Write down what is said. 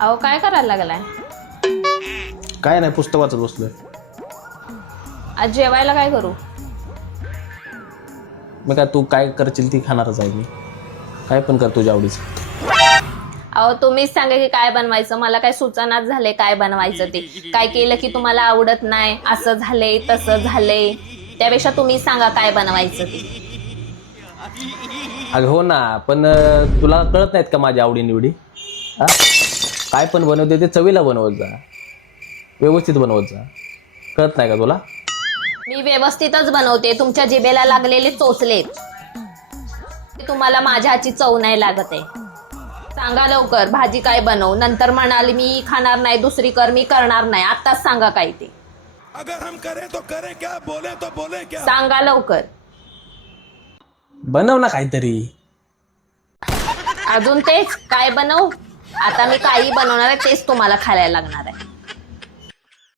अहो काय करायला लागलाय? काय नाही, पुस्तक वाचत बसलोय. आज जेवायला काय करू? मग काय तू काय करशील ती खाणारच आहे मी. काय पण कर तुझ्या आवडीचं. अहो तुम्हीच सांगा की काय बनवायचं. मला काय सुचनाच झाले काय बनवायचं ते. काय केलं की तुम्हाला आवडत नाही, असं झालंय तसं झालंय. त्यापेक्षा तुम्ही सांगा काय बनवायचं ते. अगं हो ना, पण तुला कळत नाहीत का माझ्या आवडीनिवडी? हा, काय पण बनवते ते चवीला बनवत जा, व्यवस्थित बनवत जा. कळत नाही का तुला? मी व्यवस्थितच बनवते. तुमच्या जिभेला लागलेले चोचलेत. तुम्हाला माझ्या हातची चव नाही लागत आहे. सांगा लवकर भाजी काय बनवू. नंतर म्हणाल मी खाणार नाही, दुसरी कर, मी करणार नाही. आत्ताच सांगा काय ते. अगर हम करें तो करें क्या, बोले तो बोले क्या. सांगा लवकर. बनव ना काहीतरी. अजून तेच काय बनवू? आता मी काही बनवणार आहे तेच तुम्हाला खायला लागणार आहे.